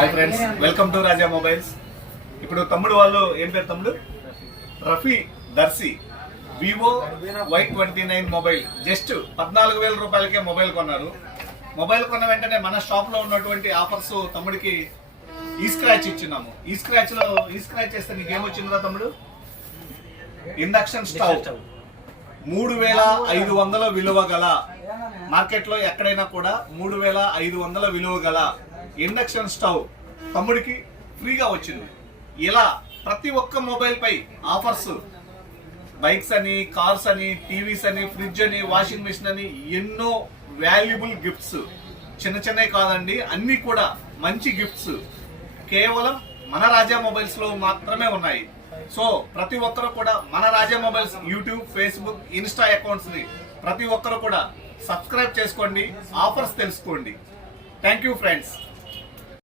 Hi friends, welcome to Raja mobiles. ఇప్పుడు తమ్ముడు వాళ్ళు ఏం పేరు తమ్ముడు? Rafi Darsi Vivo Y29 mobile just 14,000 రూపాయలకే మొబైల్ కొన్నారు. మొబైల్ కొన్న వెంటనే మన షాప్ లో ఉన్నటువంటి ఆఫర్స్ తమ్ముడికి ఈ స్క్రాచ్ ఇచ్చినాము. ఈ స్క్రాచ్ చేస్తే నీకు ఏమొచ్చిందా తమ్ముడు? ఇండక్షన్ స్టవ్ 3,500 విలువ గల, మార్కెట్ లో ఎక్కడైనా కూడా 3,500 విలువ గల ఇండక్షన్ స్టవ్ తమ్ముడికి ఫ్రీగా వచ్చింది. ఇలా ప్రతి ఒక్క మొబైల్ పై ఆఫర్స్, బైక్స్ అని, కార్స్ అని, టీవీస్ అని, ఫ్రిడ్జ్ అని, వాషింగ్ మిషన్ అని ఎన్నో వాల్యుబుల్ గిఫ్ట్స్, చిన్న చిన్నవి కాదండి, అన్ని కూడా మంచి గిఫ్ట్స్ కేవలం మన రాజా మొబైల్స్ లో మాత్రమే ఉన్నాయి. సో ప్రతి ఒక్కరు కూడా మన Raja mobiles YouTube, Facebook, Insta accounts ని ప్రతి ఒక్కరు కూడా సబ్స్క్రైబ్ చేసుకోండి, ఆఫర్స్ తెలుసుకోండి. Thank you friends.